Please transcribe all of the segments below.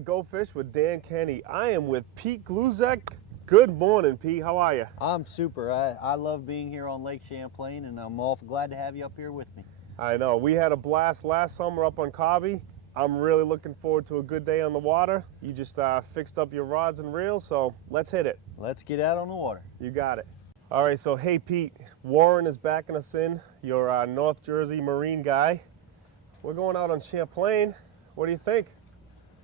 to Go Fish with Dan Kenney. I am with Pete Gluszek. Good morning, Pete. How are you? I'm super. I love being here on Lake Champlain, and I'm awful glad to have you up here with me. I know. We had a blast last summer up on Hobbies. I'm really looking forward to a good day on the water. You just fixed up your rods and reels, so let's hit it. Let's get out on the water. You got it. All right, so hey, Pete. Warren is backing us in. You're a North Jersey Marine guy. We're going out on Champlain. What do you think?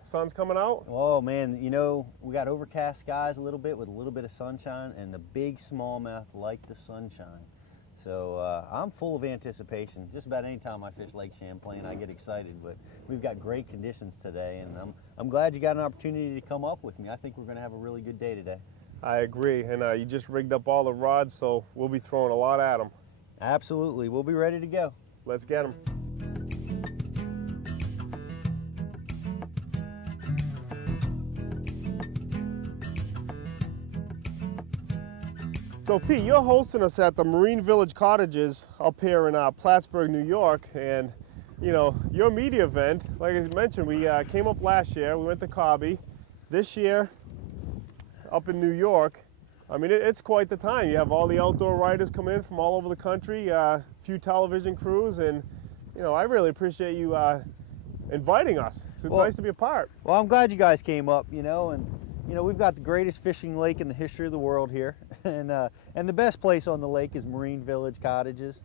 Sun's coming out? Oh man, you know, we got overcast skies a little bit with a little bit of sunshine, and the big smallmouth like the sunshine. So I'm full of anticipation. Just about any time I fish Lake Champlain, I get excited. But we've got great conditions today, and I'm glad you got an opportunity to come up with me. I think we're going to have a really good day today. I agree, and you just rigged up all the rods, so we'll be throwing a lot at them. Absolutely, we'll be ready to go. Let's get them. So Pete, you're hosting us at the Marine Village Cottages up here in Plattsburgh, New York, and you know, your media event, like I mentioned, we came up last year, we went to Hobbies. This year, up in New York, I mean, it's quite the time. You have all the outdoor writers come in from all over the country, a few television crews, and you know, I really appreciate you inviting us. It's nice to be a part. Well, I'm glad you guys came up, you know, and you know, we've got the greatest fishing lake in the history of the world here, and the best place on the lake is Marine Village Cottages.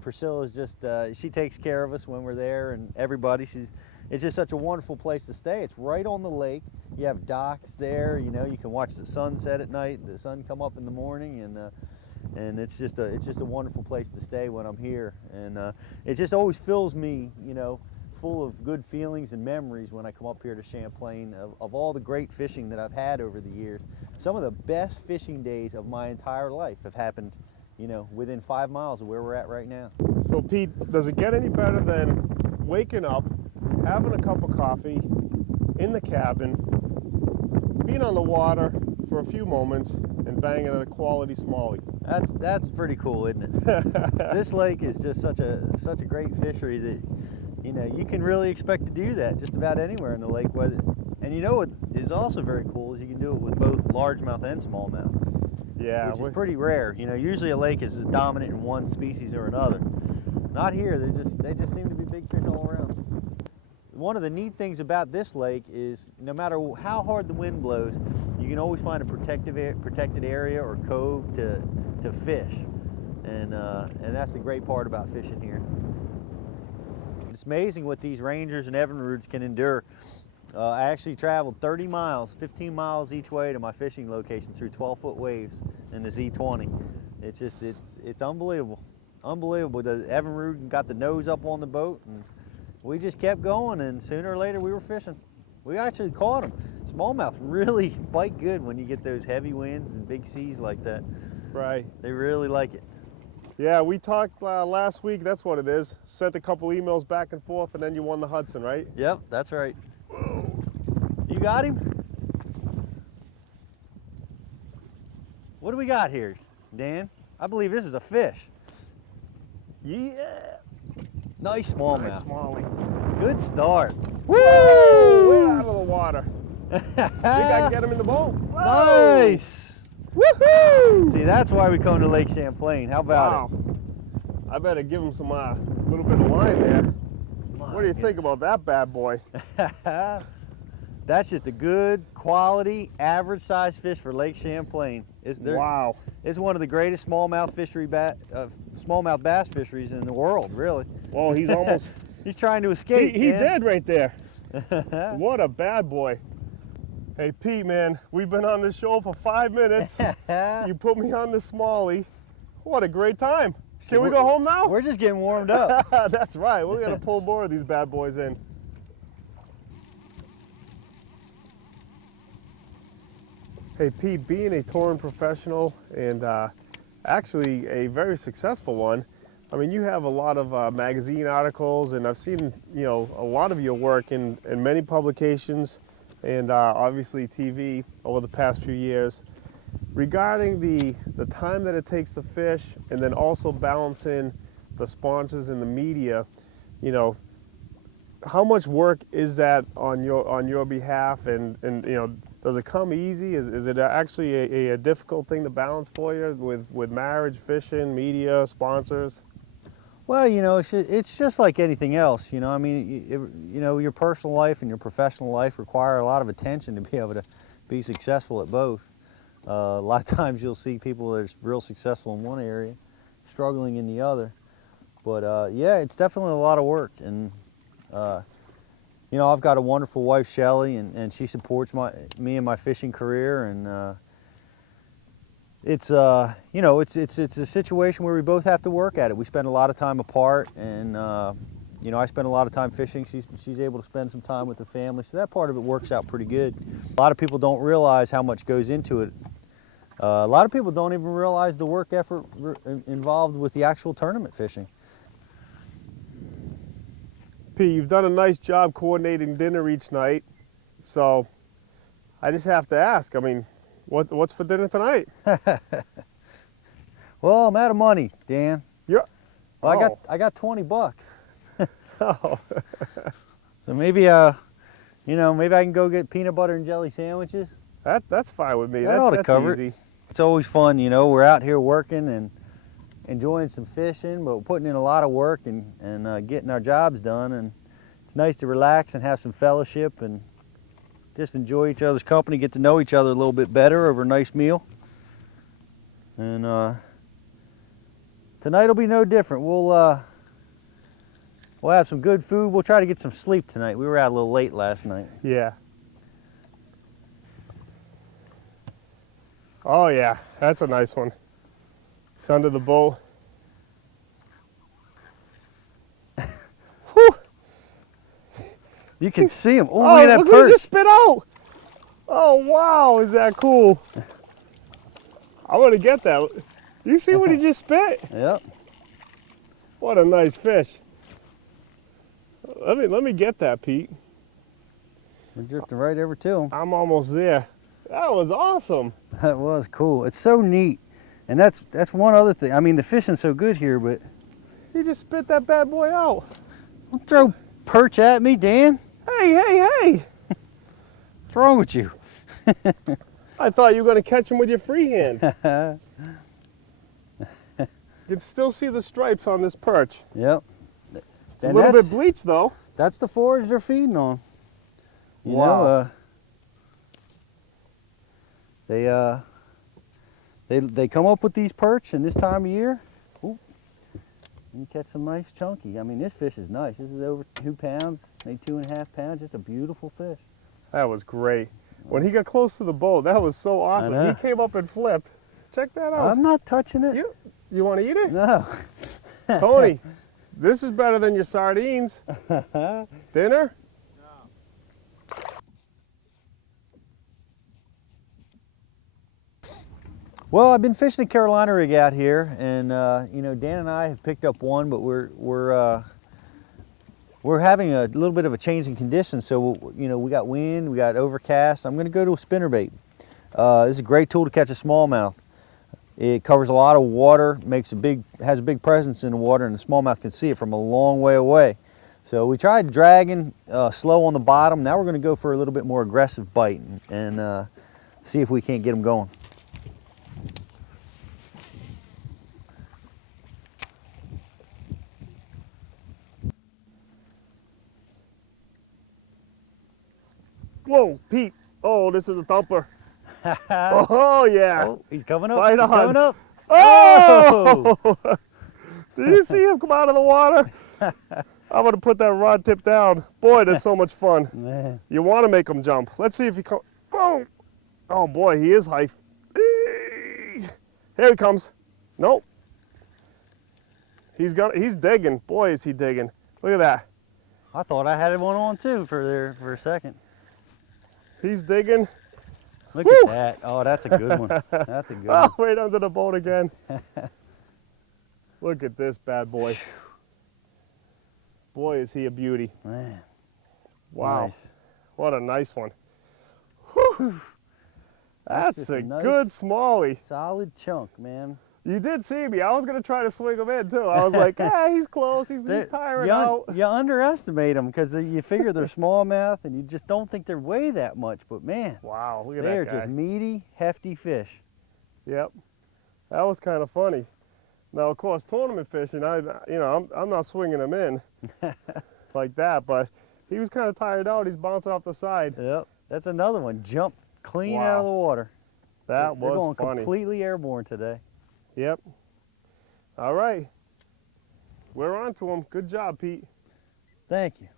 Priscilla's just, she takes care of us when we're there, and everybody. It's just such a wonderful place to stay. It's right on the lake. You have docks there. You know, you can watch the sun set at night, the sun come up in the morning, and it's just a wonderful place to stay when I'm here. And it just always fills me, you know, full of good feelings and memories when I come up here to Champlain of all the great fishing that I've had over the years. Some of the best fishing days of my entire life have happened, you know, within 5 miles of where we're at right now. So Pete, does it get any better than waking up, having a cup of coffee in the cabin, being on the water for a few moments, and banging at a quality smallie? That's pretty cool, isn't it? This lake is just such a great fishery that, you know, you can really expect to do that just about anywhere in the lake. And you know what is also very cool is you can do it with both largemouth and smallmouth. Yeah, which is pretty rare. You know, usually a lake is dominant in one species or another. Not here. They just seem to be big fish all around. One of the neat things about this lake is no matter how hard the wind blows, you can always find a protected area or cove to fish, and that's the great part about fishing here. It's amazing what these rangers and Evinrudes can endure. I actually traveled 30 miles, 15 miles each way to my fishing location through 12-foot waves in the Z20. It's unbelievable. Unbelievable. The Evinrude got the nose up on the boat, and we just kept going, and sooner or later we were fishing. We actually caught them. Smallmouth really bite good when you get those heavy winds and big seas like that. Right. They really like it. Yeah, we talked last week, that's what it is. Sent a couple emails back and forth, and then you won the Hudson, right? Yep, that's right. You got him? What do we got here, Dan? I believe this is a fish. Yeah. Nice smallmouth. Nice smallie. Good start. Woo! Way out of the water. Think I can get him in the boat? Whoa! Nice. Woohoo! See, that's why we come to Lake Champlain. How about it? I better give him some little bit of line there. What do you think about that bad boy? That's just a good quality, average size fish for Lake Champlain. Wow. It's one of the greatest smallmouth smallmouth bass fisheries in the world, really. Well, he's almost... He's trying to escape. He did right there. What a bad boy. Hey Pete, man, we've been on this show for 5 minutes. You put me on the smallie. What a great time. Can we go home now? We're just getting warmed up. That's right. We're going to pull more of these bad boys in. Hey Pete, being a touring professional and actually a very successful one, I mean, you have a lot of magazine articles, and I've seen, you know, a lot of your work in many publications and obviously TV over the past few years. Regarding the time that it takes to fish, and then also balancing the sponsors and the media, you know, how much work is that on your behalf, and you know, does it come easy? Is it actually a difficult thing to balance for you with marriage, fishing, media, sponsors? Well, you know, it's just like anything else. You know, I mean, you know, your personal life and your professional life require a lot of attention to be able to be successful at both. A lot of times you'll see people that are real successful in one area, struggling in the other. But yeah, it's definitely a lot of work. And you know, I've got a wonderful wife, Shelly, and she supports me in my fishing career. And it's you know, it's a situation where we both have to work at it. We spend a lot of time apart, and you know, I spend a lot of time fishing. She's able to spend some time with the family, so that part of it works out pretty good. A lot of people don't realize how much goes into it. A lot of people don't even realize the work effort involved with the actual tournament fishing. Pete, you've done a nice job coordinating dinner each night, so I just have to ask, I mean, what's for dinner tonight? Well, I'm out of money, Dan. Yeah. Well, I got 20 bucks. Oh. So maybe you know, maybe I can go get peanut butter and jelly sandwiches. That's fine with me. That ought to that's cover easy. it. It's always fun, you know. We're out here working and enjoying some fishing, but we're putting in a lot of work and getting our jobs done. And it's nice to relax and have some fellowship and just enjoy each other's company, get to know each other a little bit better over a nice meal. And tonight will be no different. We'll have some good food. We'll try to get some sleep tonight. We were out a little late last night. Yeah. Oh yeah, that's a nice one. It's under the boat. Whew. You can see him. Oh, Oh, look at that look what he perch. just spit out. Oh wow, is that cool? I want to get that. You see what he just spit? Yep. What a nice fish. Let me get that, Pete. We're drifting right over to him. I'm almost there. That was awesome. That was cool. It's so neat. And that's one other thing. I mean, the fishing's so good here, but He just spit that bad boy out. don't throw perch at me, Dan. Hey. What's wrong with you? I thought you were going to catch him with your free hand. You can still see the stripes on this perch. Yep. It's a little bit bleached though. That's the forage they're feeding on. You Wow. know, they come up with these perch in this time of year. Ooh, you catch some nice chunky. I mean, this fish is nice. This is over 2 pounds, maybe 2.5 pounds. Just a beautiful fish. That was great. When he got close to the boat, that was so awesome. know. He came up and flipped. Check that out. I'm not touching it. You want to eat it? No. Tony, this is better than your sardines. Dinner? Well, I've been fishing a Carolina rig out here, and you know, Dan and I have picked up one, but we're having a little bit of a change in conditions. So you know, we got wind, we got overcast. I'm going to go to a spinnerbait. This is a great tool to catch a smallmouth. It covers a lot of water, has a big presence in the water, and the smallmouth can see it from a long way away. So we tried dragging slow on the bottom. Now we're going to go for a little bit more aggressive bite and see if we can't get them going. Whoa, Pete. Oh, this is a thumper. Oh, yeah. Oh, he's coming up. Right He's on. coming up. Oh! Did you see him come out of the water? I'm going to put that rod tip down. Boy, that's so much fun. Man. You want to make him jump. Let's see if he comes. Boom! Oh, boy, he is high. Here he comes. Nope. He's digging. Boy, is he digging. Look at that. I thought I had one on too for a second. He's digging. Look Woo! at that. Oh, that's a good one. That's a good one. Oh, right under the boat again. Look at this bad boy. Boy, is he a beauty. Man. Wow. Nice. What a nice one. Whew. That's just a a nice- good smallie. Solid chunk, man. You did see me. I was going to try to swing him in, too. I was like, he's close. He's tiring out. You underestimate them because you figure they're smallmouth and you just don't think they weigh that much. But, man, wow, look at they that are guy. just meaty, hefty fish. Yep. That was kind of funny. Now, of course, tournament fishing, I'm not swinging him in like that, but he was kind of tired out. He's bouncing off the side. Yep. That's another one. Jumped clean out of the water. That was They're going funny. completely airborne today. Yep. All right. We're on to him. Good job, Pete. Thank you.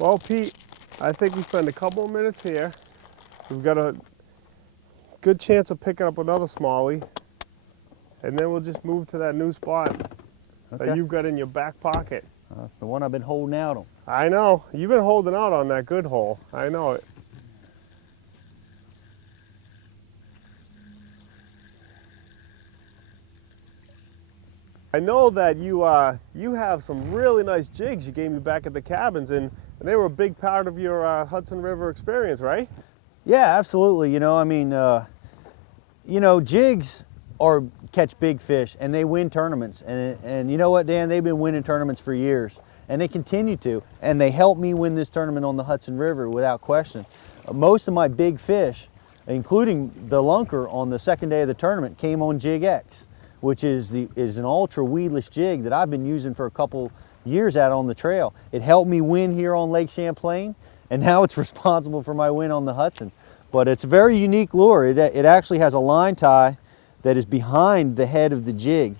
Well, Pete, I think we spend a couple of minutes here. We've got a good chance of picking up another smallie, and then we'll just move to that new spot that you've got in your back pocket. The one I've been holding out on. I know. You've been holding out on that good hole. I know it. I know that you have some really nice jigs you gave me back at the cabins, and they were a big part of your Hudson River experience, right? Yeah, absolutely. Jigs catch big fish and they win tournaments. And you know what, Dan? They've been winning tournaments for years and they continue to. And they helped me win this tournament on the Hudson River without question. Most of my big fish, including the lunker on the second day of the tournament, came on Jig X, which is an ultra weedless jig that I've been using for a couple years out on the trail. It helped me win here on Lake Champlain, and now it's responsible for my win on the Hudson. But it's a very unique lure. It actually has a line tie that is behind the head of the jig.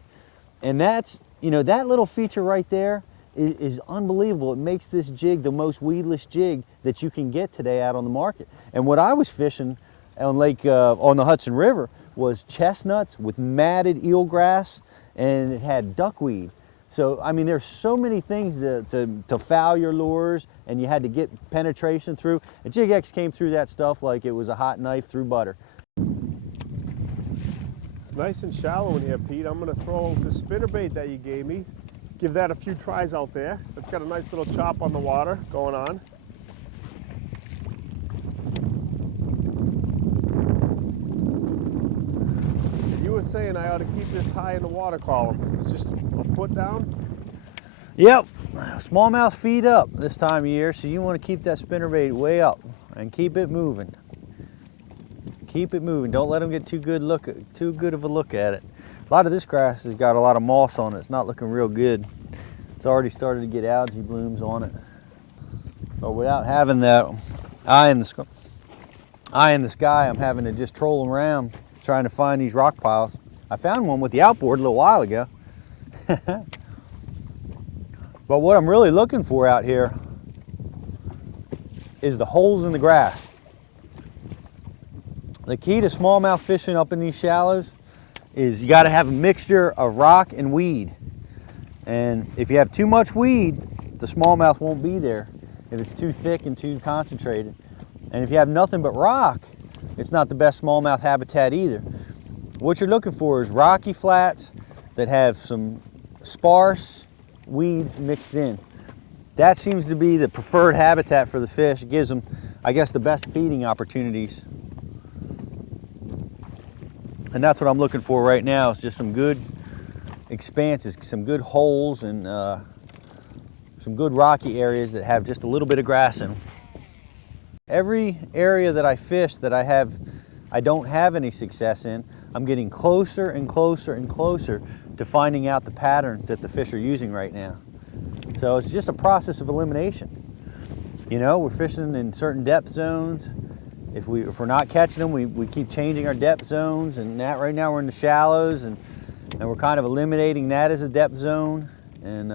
And that's, that little feature right there is unbelievable. It makes this jig the most weedless jig that you can get today out on the market. And what I was fishing on on the Hudson River was chestnuts with matted eelgrass, and it had duckweed. So, I mean, there's so many things to foul your lures, and you had to get penetration through. And Jig X came through that stuff like it was a hot knife through butter. It's nice and shallow in here, Pete. I'm going to throw the spinnerbait that you gave me. Give that a few tries out there. It's got a nice little chop on the water going on. You were saying I ought to keep this high in the water column. It's just a foot down? Yep, smallmouth feed up this time of year, so you want to keep that spinnerbait way up and keep it moving. Keep it moving. Don't let them get too good of a look at it. A lot of this grass has got a lot of moss on it. It's not looking real good. It's already started to get algae blooms on it. But without having that eye in the sky, I'm having to just troll around trying to find these rock piles. I found one with the outboard a little while ago. But what I'm really looking for out here is the holes in the grass. The key to smallmouth fishing up in these shallows is you got to have a mixture of rock and weed. And if you have too much weed, the smallmouth won't be there if it's too thick and too concentrated. And if you have nothing but rock, it's not the best smallmouth habitat either. What you're looking for is rocky flats that have some sparse weeds mixed in. That seems to be the preferred habitat for the fish. It gives them, I guess, the best feeding opportunities. And that's what I'm looking for right now, is just some good expanses, some good holes, and some good rocky areas that have just a little bit of grass in them. Every area that I fish that I don't have any success in, I'm getting closer and closer and closer to finding out the pattern that the fish are using right now. So it's just a process of elimination. We're fishing in certain depth zones. If we're not catching them, we keep changing our depth zones, and right now we're in the shallows, and we're kind of eliminating that as a depth zone, and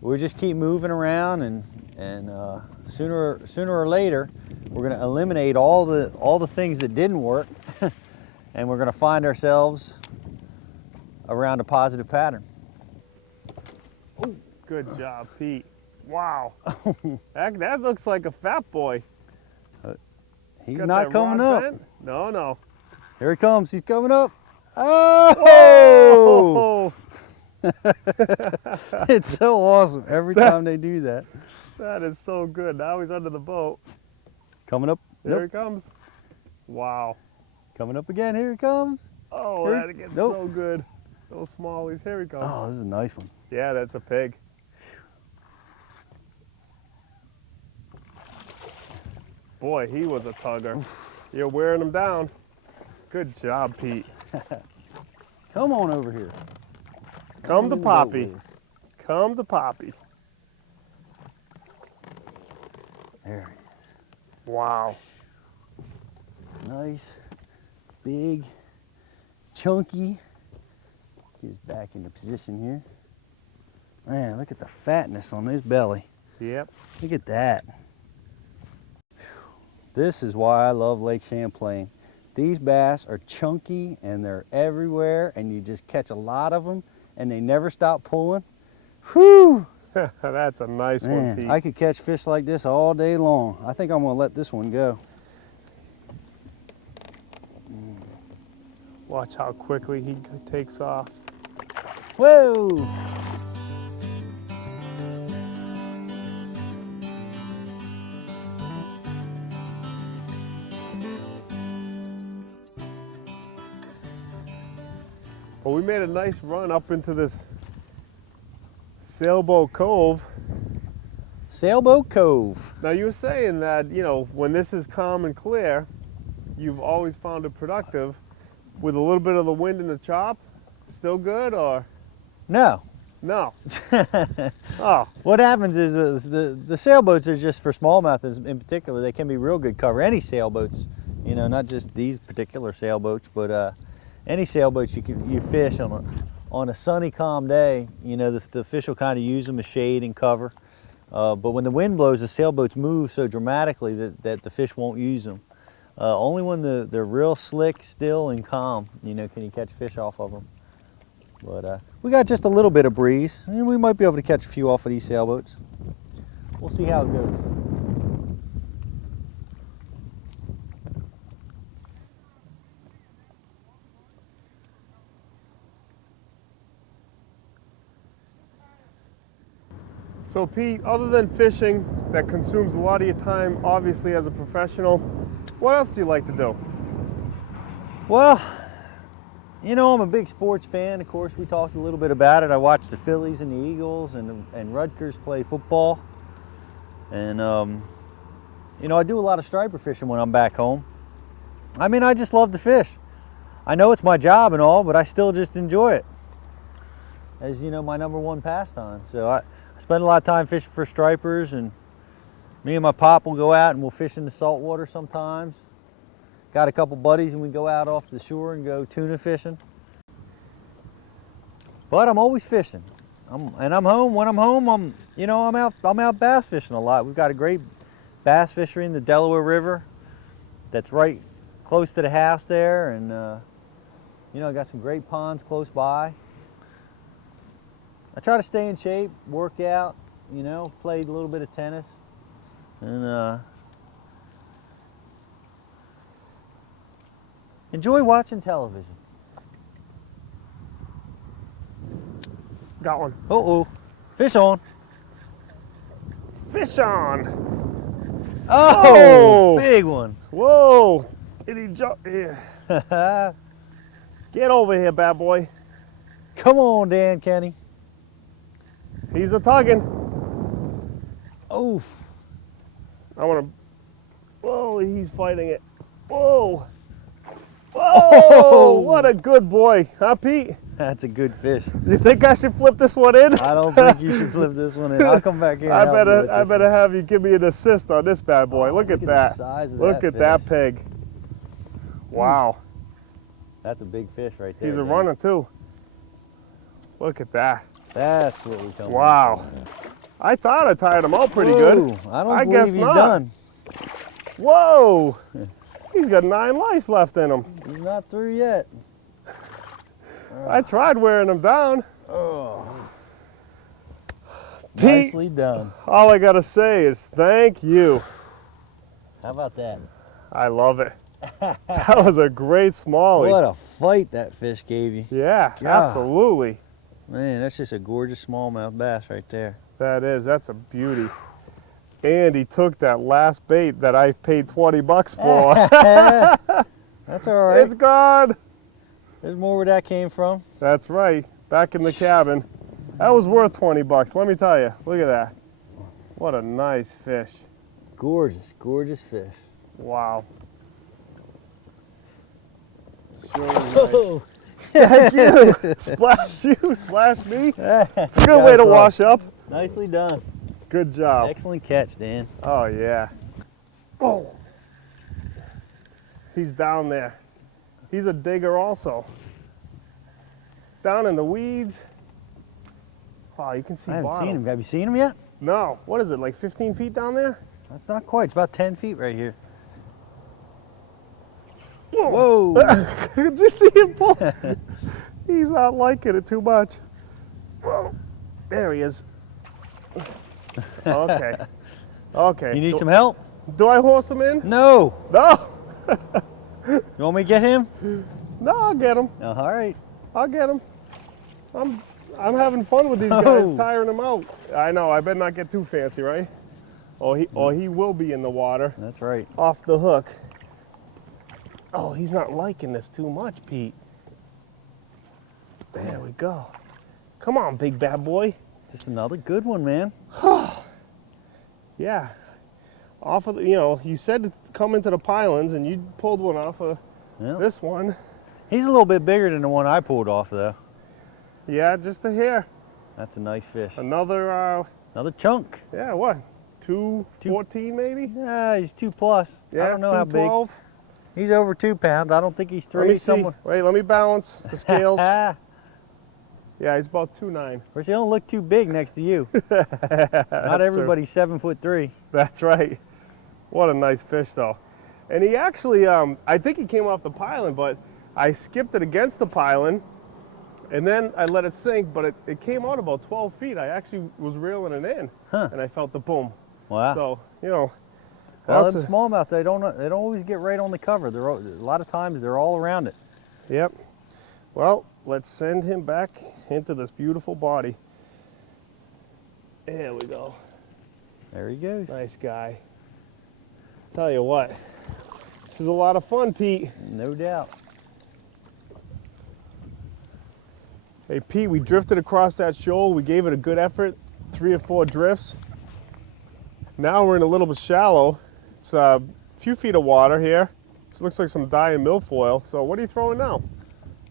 we just keep moving around, and sooner or later we're going to eliminate all the things that didn't work, and we're going to find ourselves around a positive pattern. Oh, good job, Pete. Wow. that looks like a fat boy. He's not coming up. Bent? No. Here he comes. He's coming up. Oh! It's so awesome every time they do that. That is so good. Now he's under the boat. Coming up. There Nope. he comes. Wow. Coming up again. Here he comes. Oh, Here- that gets nope. so good. Those smallies. Here he comes. Oh, this is a nice one. Yeah, that's a pig. Boy, he was a tugger. Oof. You're wearing him down. Good job, Pete. Come on over here. Come to on, Poppy. Liz. Come to Poppy. There he Wow. is. Nice, big, chunky. Get his back into position here. Man, look at the fatness on his belly. Yep. Look at that. Whew. This is why I love Lake Champlain. These bass are chunky and they're everywhere, and you just catch a lot of them and they never stop pulling. Whew! That's a nice one, Man, Pete. I could catch fish like this all day long. I think I'm gonna let this one go. Watch how quickly he takes off. Whoa! Well, we made a nice run up into this sailboat cove. Sailboat Cove. Now, you were saying that, you know, when this is calm and clear, you've always found it productive. With a little bit of the wind in the chop, still good or No. no? Oh, What happens is the sailboats are just for smallmouth in particular. They can be real good cover. Any sailboats, you know, not just these particular sailboats, but any sailboats you fish on a sunny, calm day. You know, the fish will kind of use them as shade and cover. But when the wind blows, the sailboats move so dramatically that the fish won't use them. Only when they're real slick, still, and calm, you know, can you catch fish off of them. But we got just a little bit of breeze, and we might be able to catch a few off of these sailboats. We'll see how it goes. so Pete, other than fishing that consumes a lot of your time, obviously as a professional, what else do you like to do? Well, you know, I'm a big sports fan. Of course, we talked a little bit about it. I watch the Phillies and the Eagles and Rutgers play football. And, you know, I do a lot of striper fishing when I'm back home. I mean, I just love to fish. I know it's my job and all, but I still just enjoy it. As, you know, my #1 pastime. So I spend a lot of time fishing for stripers, and me and my pop will go out and we'll fish in the saltwater sometimes. Got a couple buddies and we go out off the shore and go tuna fishing. But I'm always fishing. I'm home. When I'm home, I'm out bass fishing a lot. We've got a great bass fishery in the Delaware River that's right close to the house there, and you know, I got some great ponds close by. I try to stay in shape, work out, you know, played a little bit of tennis, and enjoy watching television. Got one. Uh-oh, fish on. Fish on. Oh, Oh! big one. Whoa! Did he jump here? Get over here, bad boy. Come on, Dan Kenney. He's a tugging. Oof. I want to. Whoa! He's fighting it. Whoa! Whoa! Oh! What a good boy, huh, Pete? That's a good fish. You think I should flip this one in? I don't think you should flip this one in. I'll come back here. I and help you with better this one. have you give me an assist on this bad boy. Oh, look at the that. size of Look that at that fish. pig. Wow. That's a big fish right there. He's a Dan. runner too. Look at that. That's what we come. Wow. I thought I tired him out pretty good. I don't I believe guess he's not. done. Whoa. He's got 9 lice left in him. He's not through yet. I tried wearing him down. Oh. Pete. Nicely done. All I gotta say is thank you. How about that? I love it. That was a great smallie. What a fight that fish gave you. Yeah, God. absolutely. Man, that's just a gorgeous smallmouth bass right there. That is, that's a beauty. And he took that last bait that I paid 20 bucks for. That's all right. It's gone. There's more where that came from. That's right, back in the cabin. That was worth 20 bucks, let me tell you. Look at that. What a nice fish. Gorgeous, gorgeous fish. Wow. Sure Oh. Thank you. Splash you, splash me. It's a good way to wash up. Nicely done. Good job. Excellent catch, Dan. Oh, yeah. Oh. He's down there. He's a digger also. Down in the weeds. Wow, you can see I haven't bottom. seen him. Have you seen him yet? No. What is it, like 15 feet down there? That's not quite. It's about 10 feet right here. Whoa. Whoa. Did you see him pull? He's not liking it too much. Whoa. There he is. Okay. Okay. You need some help? Do I horse him in? No. No. You want me to get him? No, I'll get him. Oh, all right. I'll get him. I'm having fun with these guys, Oh. tiring them out. I know. I better not get too fancy, right? Or he will be in the water. That's right. Off the hook. Oh, he's not liking this too much, Pete. There we go. Come on, big bad boy. Just another good one, man. Yeah. Off of the, you know, you said to come into the pylons and you pulled one off of Yeah. this one. He's a little bit bigger than the one I pulled off, though. Yeah, just a hair. That's a nice fish. Another, Another chunk. yeah, what? 214 maybe? Yeah, he's 2+. Yeah, I don't know how big. 212. He's over 2 pounds. I don't think he's 3. Let me see. Somewhere. Wait, let me balance the scales. Ah, Yeah, he's about 2.9. of course, he don't look too big next to you. Not everybody's 7'3". That's right. What a nice fish, though. And he actually, I think he came off the pylon, but I skipped it against the pylon, and then I let it sink, but it came out about 12 feet. I actually was reeling it in, and I felt the boom. Wow. So, you know. Well, that's them smallmouth, they don't always get right on the cover. A lot of times they're all around it. Yep. Well, let's send him back into this beautiful body. There we go. There he goes. Nice guy. Tell you what, this is a lot of fun, Pete. No doubt. Hey, Pete, we drifted across that shoal. We gave it a good effort, 3 or 4 drifts. Now we're in a little bit shallow. It's a few feet of water here. It looks like some dying milfoil. So what are you throwing now?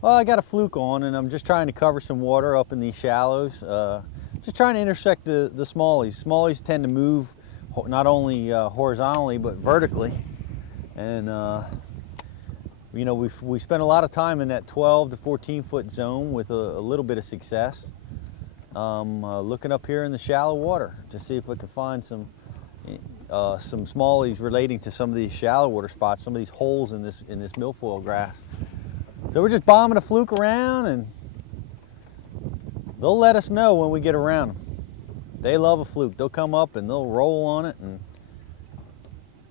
Well, I got a fluke on, and I'm just trying to cover some water up in these shallows. Just trying to intersect the smallies. Smallies tend to move not only horizontally, but vertically. And, you know, we spent a lot of time in that 12 to 14 foot zone with a little bit of success. Looking up here in the shallow water to see if we can find some smallies relating to some of these shallow water spots, some of these holes in this milfoil grass. So we're just bombing a fluke around, and they'll let us know when we get around them. They love a fluke. They'll come up and they'll roll on it, and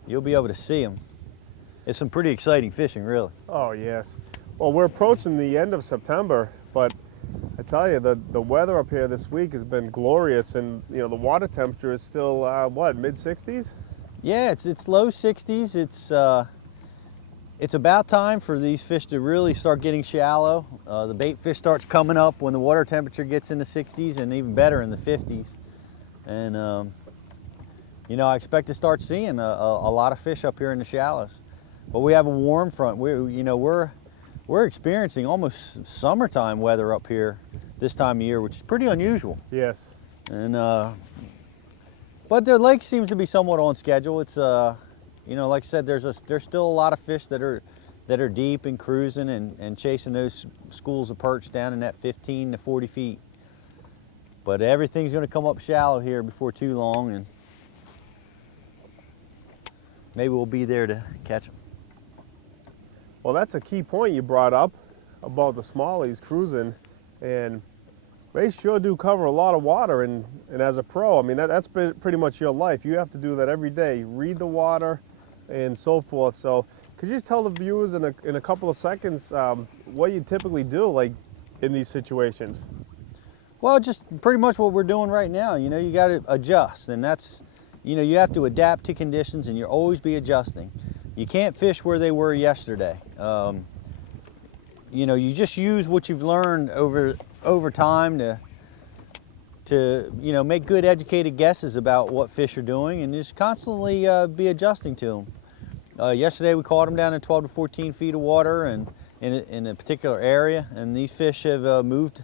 you'll be able to see them. It's some pretty exciting fishing, really. Oh, yes. Well, we're approaching the end of September, but I tell you, the weather up here this week has been glorious, and you know the water temperature is still what, mid-60s? Yeah, it's low 60s. It's about time for these fish to really start getting shallow. The bait fish starts coming up when the water temperature gets in the 60s, and even better in the 50s. And you know, I expect to start seeing a lot of fish up here in the shallows. But we have a warm front. We're experiencing almost summertime weather up here this time of year, which is pretty unusual. Yes. And but the lake seems to be somewhat on schedule. It's you know, like I said, there's still a lot of fish that are deep and cruising and chasing those schools of perch down in that 15 to 40 feet. But everything's going to come up shallow here before too long, and maybe we'll be there to catch them. Well, that's a key point you brought up about the smallies cruising, and they sure do cover a lot of water. And as a pro, I mean, that's pretty much your life. You have to do that every day, read the water and so forth. So could you just tell the viewers in a couple of seconds what you typically do, like in these situations? Well, just pretty much what we're doing right now. You know, you got to adjust, and that's, you know, you have to adapt to conditions, and you'll always be adjusting. You can't fish where they were yesterday. You know, you just use what you've learned over time to you know, make good educated guesses about what fish are doing, and just constantly be adjusting to them. Yesterday we caught them down in 12 to 14 feet of water and in a particular area, and these fish have moved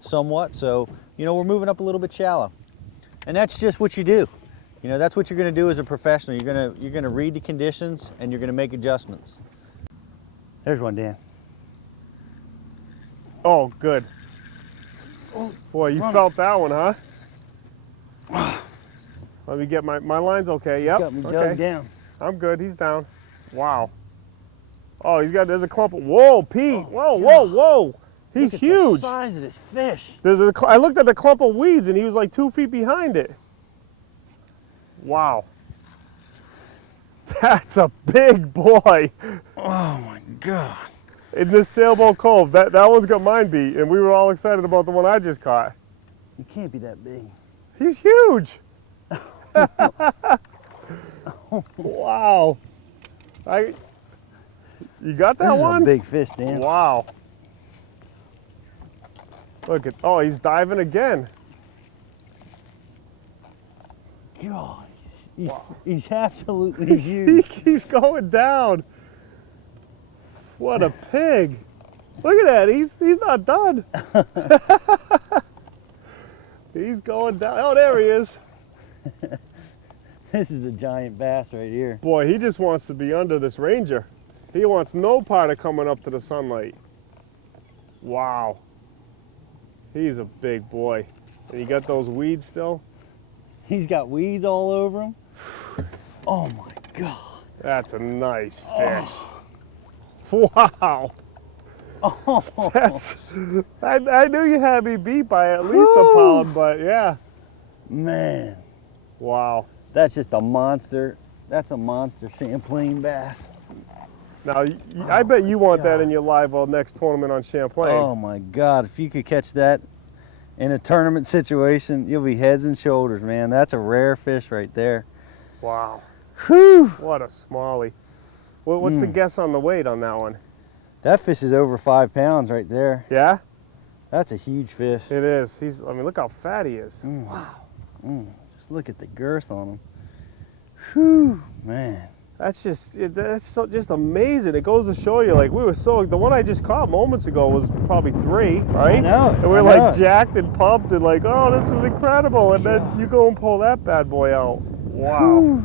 somewhat, so you know, we're moving up a little bit shallow, and that's just what you do. You know, that's what you're going to do as a professional. You're going to read the conditions, and you're going to make adjustments. There's one, Dan. Oh, good. Boy, you felt that one, huh? Let me get my line's okay. Yep. Got me dug okay. down. I'm good. He's down. Wow. Oh, there's a clump of, whoa, Pete. Oh, whoa, whoa, whoa. He's Look at huge. the size of this fish. I looked at the clump of weeds and he was like 2 feet behind it. Wow. That's a big boy. Oh my God. In this Sailboat Cove, that one's got mine beat, and we were all excited about the one I just caught. You can't be that big. He's huge. Wow. You got that This one? is a big fish, Dan. Wow. Look at, oh, he's again. God, he's absolutely He huge. keeps going down. What a pig. Look at that, he's not done. He's going down. Oh, there he is. This is a giant bass right here. Boy, he just wants to be under this Ranger. He wants no part of coming up to the sunlight. Wow. He's a big boy. And you got those weeds still? He's got weeds all over him. Oh my God. That's a nice fish. Oh. Wow. Oh. I knew you had me beat by at least a pound, but yeah. Man. Wow. That's just a monster. That's a monster Champlain bass. Now, I bet you want that in your live well next tournament on Champlain. Oh my God, if you could catch that in a tournament situation, you'll be heads and shoulders, man. That's a rare fish right there. Wow. Whew. What a smallie. What's the guess on the weight on that one? That fish is over 5 pounds right there. Yeah? That's a huge fish. It is. I mean, look how fat he is. Wow. Just look at the girth on him. Whew, man. That's just amazing. It goes to show you, like, the one I just caught moments ago was probably 3, right? I know. And we're like jacked and pumped and like, oh, this is incredible. And then you go and pull that bad boy out. Wow. Whew.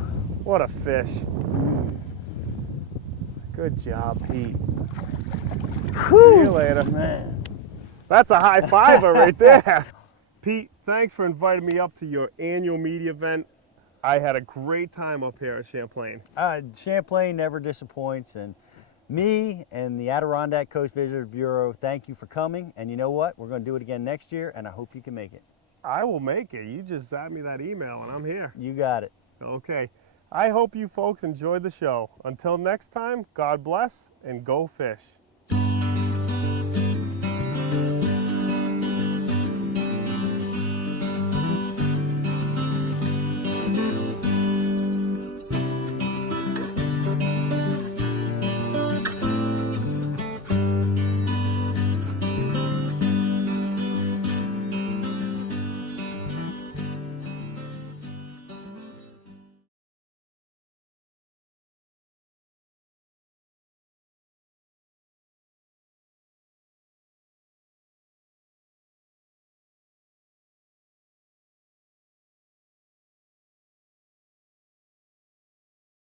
What a fish. Good job, Pete. See you later. Man. That's a high fiver right there. Pete, thanks for inviting me up to your annual media event. I had a great time up here at Champlain. Champlain never disappoints, and me and the Adirondack Coast Visitors Bureau, thank you for coming. And you know what? We're going to do it again next year, and I hope you can make it. I will make it. You just sent me that email, and I'm here. You got it. Okay. I hope you folks enjoyed the show. Until next time, God bless and go fish.